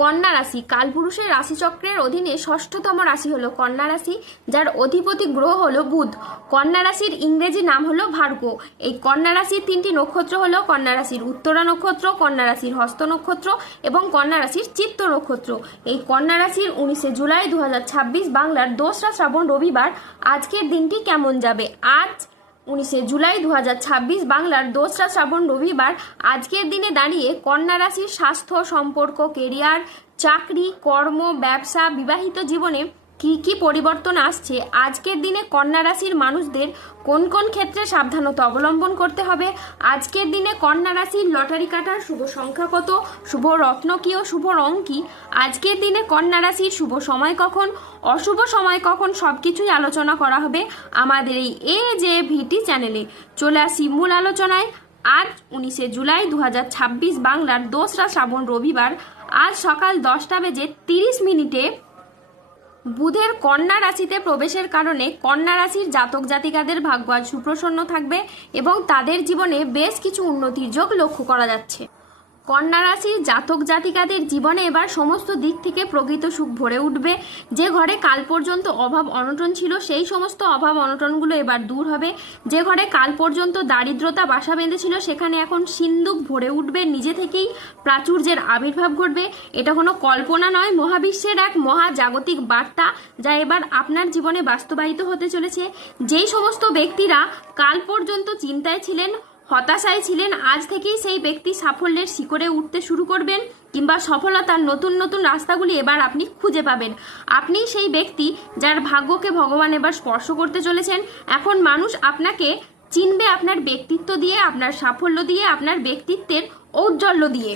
কন্যা রাশি কালপুরুষের রাশিচক্রের অধীনে ষষ্ঠতম রাশি হলো কন্যা রাশি, যার অধিপতি গ্রহ হলো বুধ। কন্যা রাশির ইংরেজি নাম হলো ভার্গ। এই কন্যা রাশির তিনটি নক্ষত্র হলো কন্যা রাশির উত্তরা নক্ষত্র, কন্যা রাশির হস্ত নক্ষত্র এবং কন্যা রাশির চিত্ত নক্ষত্র। এই কন্যা রাশির 19 জুলাই 2026 বাংলার 2রা শ্রাবণ রবিবার আজকের দিনটি কেমন যাবে? আজ 19 জুলাই 2026 বাংলার 2রা শ্রাবণ রবিবার আজকের দিনে দাঁড়িয়ে কন্যা রাশির স্বাস্থ্য, সম্পর্ক, কেরিয়ার, চাকরি, কর্ম, ব্যবসা, বিবাহিত জীবনে কি কি পরিবর্তন আসছে, আজকের দিনে কন্যা রাশির মানুষদের কোন কোন ক্ষেত্রে সাবধানতা অবলম্বন করতে হবে, আজকের দিনে কন্যা রাশির লটারি কাটার শুভ সংখ্যা কত, শুভ রত্ন কি ও শুভ রং কি, আজকের দিনে কন্যা রাশির শুভ সময় কখন, অশুভ সময় কখন, সবকিছুই আলোচনা করা হবে আমাদের এই AJVT চ্যানেলে। চলে আসি মূল আলোচনায়। আজ 19 জুলাই 2026 বাংলার 2রা শ্রাবণ রবিবার আজ সকাল 10:30 বুধের কন্যা রাশিতে প্রবেশের কারণে কন্যা রাশির জাতক জাতিকাদের ভাগ্য আজ সুপ্রসন্ন থাকবে এবং তাদের জীবনে বেশ কিছু উন্নতির যোগ লক্ষ্য করা যাচ্ছে। কন্যা রাশির জাতক জাতিকাদের জীবনে এবার সমস্ত দিক থেকে প্রকৃত সুখ ভরে উঠবে। যে ঘরে কাল পর্যন্ত অভাব অনটন ছিল সেই সমস্ত অভাব অনটনগুলো এবার দূর হবে। যে ঘরে কাল পর্যন্ত দারিদ্রতা বাসা বেঁধেছিল সেখানে এখন সিন্দুক ভরে উঠবে, নিজে থেকেই প্রাচুর্যের আবির্ভাব ঘটবে। এটা কোনো কল্পনা নয়, মহাবিশ্বের এক মহাজাগতিক বার্তা যা এবার আপনার জীবনে বাস্তবায়িত হতে চলেছে। যেই সমস্ত ব্যক্তিরা কাল পর্যন্ত চিন্তায় ছিলেন, হতাশায় ছিলেন, আজ থেকেই সেই ব্যক্তি সাফল্যের শিখরে উঠতে শুরু করবেন কিংবা সফলতার নতুন নতুন রাস্তাগুলি এবার আপনি খুঁজে পাবেন। আপনি সেই ব্যক্তি যার ভাগ্যকে ভগবান এবার স্পর্শ করতে চলেছেন। এখন মানুষ আপনাকে চিনবে আপনার ব্যক্তিত্ব দিয়ে, আপনার সাফল্য দিয়ে, আপনার ব্যক্তিত্বের ঔজ্জ্বল্য দিয়ে।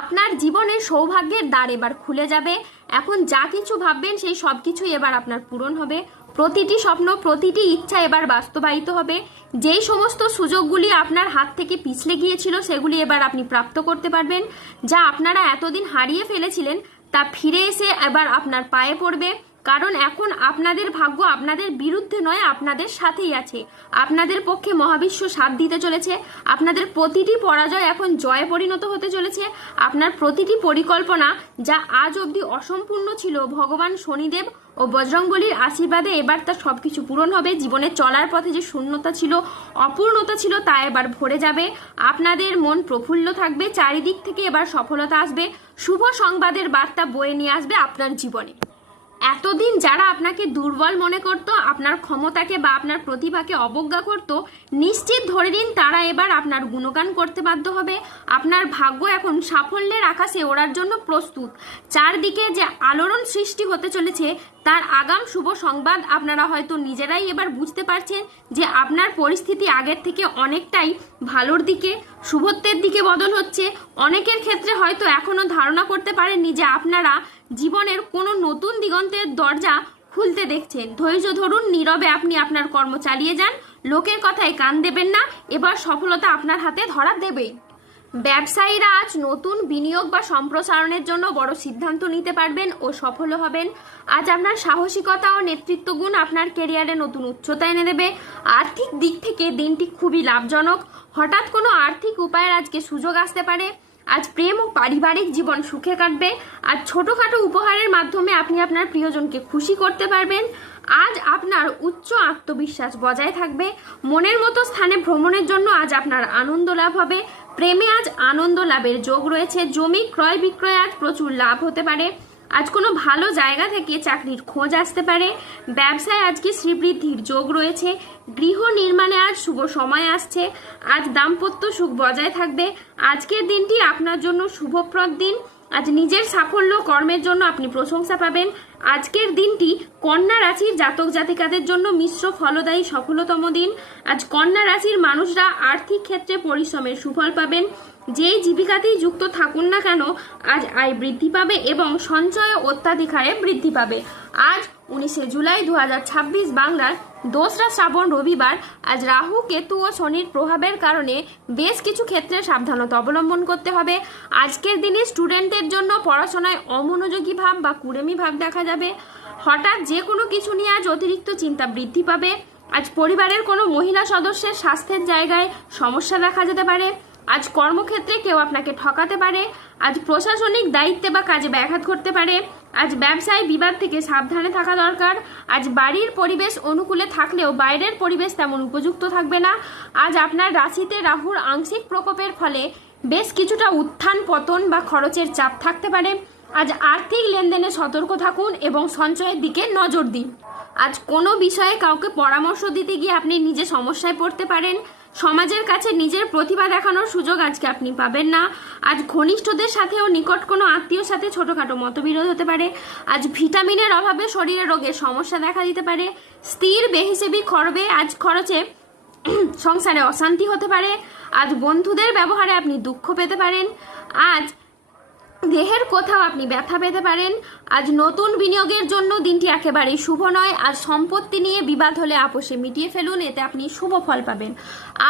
আপনার জীবনে সৌভাগ্যের দ্বার এবার খুলে যাবে। এখন যা কিছু ভাববেন সেই সব কিছুই এবার আপনার পূরণ হবে। প্রতিটি স্বপ্ন, প্রতিটি ইচ্ছা এবার বাস্তবায়িত হবে। যেই সমস্ত সুযোগগুলি আপনার হাত থেকে পিছলে গিয়েছিল সেগুলি এবার আপনি প্রাপ্ত করতে পারবেন। যা আপনারা এতদিন হারিয়ে ফেলেছিলেন তা ফিরে এসে এবার আপনার পায়ে পড়বে। কারণ এখন আপনাদের ভাগ্য আপনাদের বিরুদ্ধে নয়, আপনাদের সাথেই আছে। আপনাদের পক্ষে মহাবিশ্ব সাথ দিতে চলেছে। আপনাদের প্রতিটি পরাজয় এখন জয়ে পরিণত হতে চলেছে। আপনার প্রতিটি পরিকল্পনা যা আজ অবধি অসম্পূর্ণ ছিল, ভগবান শনিদেব ও বজরংবলীর আশীর্বাদে এবার তার সবকিছু পূরণ হবে। জীবনে চলার পথে যে শূন্যতা ছিল, অপূর্ণতা ছিল, তা এবার ভরে যাবে। আপনাদের মন প্রফুল্ল থাকবে। চারিদিক থেকে এবার সফলতা আসবে। শুভ সংবাদের বার্তা বয়ে নিয়ে আসবে আপনার জীবনে। এতদিন যারা আপনাকে দুর্বল মনে করত, আপনার ক্ষমতাকে বা আপনার প্রতিভাকে অবজ্ঞা করত, নিশ্চিত ধরে নিন তারা এবার আপনার গুণগান করতে বাধ্য হবে। আপনার ভাগ্য এখন সাফল্যের আকাশে ওড়ার জন্য প্রস্তুত। চারদিকে যে আলোড়ন সৃষ্টি হতে চলেছে তার আগাম শুভ সংবাদ আপনারা হয়তো নিজেরাই এবার বুঝতে পারছেন যে আপনার পরিস্থিতি আগের থেকে অনেকটাই ভালোর দিকে, শুভত্বের দিকে বদল হচ্ছে। অনেকের ক্ষেত্রে হয়তো এখনো ধারণা করতে পারেননি যে আপনারা জীবনের কোনো নতুন দিগন্তের দরজা খুলতে দেখছেন। ধৈর্য ধরুন, নীরবে আপনি আপনার কর্ম চালিয়ে যান, লোকের কথায় কান দেবেন না। এবার সফলতা আপনার হাতে ধরা দেবেই। ব্যবসায়ীরা আজ নতুন বিনিয়োগ বা সম্প্রসারণের জন্য বড় সিদ্ধান্ত নিতে পারবেন ও সফল হবেন। আজ আপনার সাহসিকতা ও নেতৃত্ব গুণ আপনার ক্যারিয়ারে নতুন উচ্চতা এনে দেবে। আর্থিক দিক থেকে দিনটি খুবই লাভজনক। হঠাৎ কোনো আর্থিক উপায়ের আজকে সুযোগ আসতে পারে। আজ প্রেম ও পারিবারিক জীবন সুখে কাটবে। আজ ছোটখাটো উপহারের মাধ্যমে আপনি আপনার প্রিয়জনকে খুশি করতে পারবেন। আজ আপনার উচ্চ আত্মবিশ্বাস বজায় থাকবে। মনের মতো স্থানে ভ্রমণের জন্য আজ আপনার আনন্দ লাভ হবে। প্রেমে আজ আনন্দ লাভের যোগ রয়েছে। জমি ক্রয় বিক্রয়ে আজ প্রচুর লাভ হতে পারে। আজ কোনো ভালো জায়গা থেকে চাকরির খোঁজ আসতে পারে। ব্যবসায় আজকে শ্রীবৃদ্ধির যোগ রয়েছে। গৃহ নির্মাণে আজ শুভ সময় আসছে। আজ দাম্পত্য সুখ বজায় থাকবে। আজকের দিনটি আপনার জন্য শুভপ্রদ দিন। আজ নিজের সাফল্য কর্মের জন্য আপনি প্রশংসা পাবেন। আজকের দিনটি কন্যা রাশির জাতক জাতিকাদের জন্য মিশ্র ফলদায়ী সফলতম দিন। আজ কন্যা রাশির মানুষরা আর্থিক ক্ষেত্রে পরিশ্রমের সুফল পাবেন। যেই জীবিকাতেই যুক্ত থাকুন না কেন আজ আয় বৃদ্ধি পাবে এবং সঞ্চয় অত্যাধিক হারে বৃদ্ধি পাবে। আজ 19 জুলাই 2026 বাংলার 2রা শ্রাবণ রবিবার আজ রাহু, কেতু ও শনির প্রভাবের কারণে বেশ কিছু ক্ষেত্রে সাবধানতা অবলম্বন করতে হবে। আজকের দিনে স্টুডেন্টদের জন্য পড়াশোনায় অমনোযোগী ভাব বা কুড়েমি ভাব দেখা যাবে। হঠাৎ যে কোনো কিছু নিয়ে আজ অতিরিক্ত চিন্তা বৃদ্ধি পাবে। আজ পরিবারের কোনো মহিলা সদস্যের স্বাস্থ্যের জায়গায় সমস্যা দেখা যেতে পারে। আজ কর্মক্ষেত্রে কেউ আপনাকে ঠকাতে পারে। আজ প্রশাসনিক দায়িত্বে বা কাজে ব্যাঘাত ঘটতে পারে। আজ ব্যবসায় বিবাদ থেকে সাবধানে থাকা দরকার। আজ বাড়ির পরিবেশ অনুকূলে থাকলেও বাইরের পরিবেশ তেমন উপযুক্ত থাকবে না। আজ আপনার রাশিতে রাহুর আংশিক প্রকোপের ফলে বেশ কিছুটা উত্থান পতন বা খরচের চাপ থাকতে পারে। আজ আর্থিক লেনদেনে সতর্ক থাকুন এবং সঞ্চয়ের দিকে নজর দিন। আজ কোনো বিষয়ে কাউকে পরামর্শ দিতে গিয়ে আপনি নিজে সমস্যায় পড়তে পারেন। সমাজের কাছে নিজের প্রতিভা দেখানোর সুযোগ আজকে আপনি পাবেন না। আজ ঘনিষ্ঠদের সাথেও নিকট কোনো আত্মীয়র সাথে ছোটোখাটো মতবিরোধ হতে পারে। আজ ভিটামিনের অভাবে শরীরে রোগের সমস্যা দেখা দিতে পারে। স্থির বেহিসেবি খরচে সংসারে অশান্তি হতে পারে। আজ বন্ধুদের ব্যবহারে আপনি দুঃখ পেতে পারেন। আজ দেহের কোথাও আপনি ব্যথা পেতে পারেন। আজ নতুন বিনিয়োগের জন্য দিনটি একেবারেই শুভ নয়। আজ সম্পত্তি নিয়ে বিবাদ হলে আপোষে মিটিয়ে ফেলুন, এতে আপনি শুভ ফল পাবেন।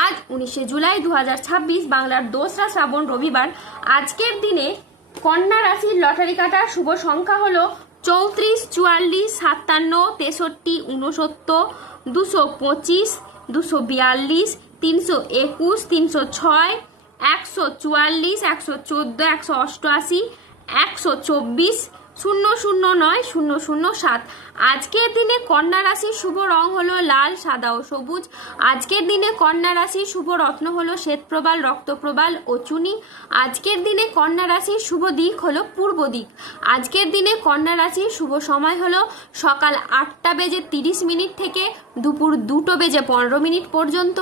আজ 19 জুলাই 2026 বাংলার 2রা শ্রাবণ রবিবার। আজকের দিনে কন্যা রাশির লটারি কাটার শুভ সংখ্যা হলো 34, 44, 57, 63, 69, 225, 242, 321, 306, 144, 114, 188, 124, 009, 007। আজকের দিনে কন্যা রাশির শুভ রং হলো লাল, সাদা ও সবুজ। আজকের দিনে কন্যা রাশির শুভ রত্ন হলো শ্বেতপ্রবাল, রক্তপ্রবাল ও চুনি। আজকের দিনে কন্যা রাশির শুভ দিক হলো পূর্ব দিক। আজকের দিনে কন্যা রাশির শুভ সময় হলো সকাল 8:30 থেকে দুপুর 2:15 পর্যন্ত।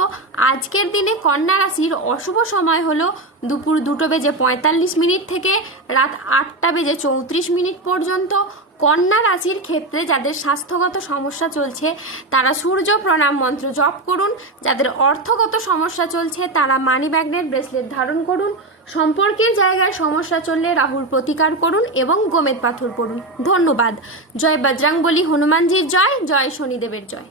আজকের দিনে কন্যা রাশির অশুভ সময় হলো দুপুর 2:45 থেকে রাত 8:34 পর্যন্ত। কন্যা রাশির ক্ষেত্রে যাদের স্বাস্থ্যগত সমস্যা চলছে তারা সূর্য প্রণাম মন্ত্র জপ করুন। যাদের অর্থগত সমস্যা চলছে তারা মানি ম্যাগনেট ব্রেসলেট ধারণ করুন। সম্পর্কের জায়গায় সমস্যা চললে রাহুর প্রতিকার করুন এবং গোমেদ পাথর পড়ুন। ধন্যবাদ। জয় বজরংবলী, হনুমানজির জয়, জয় শনিদেবের জয়।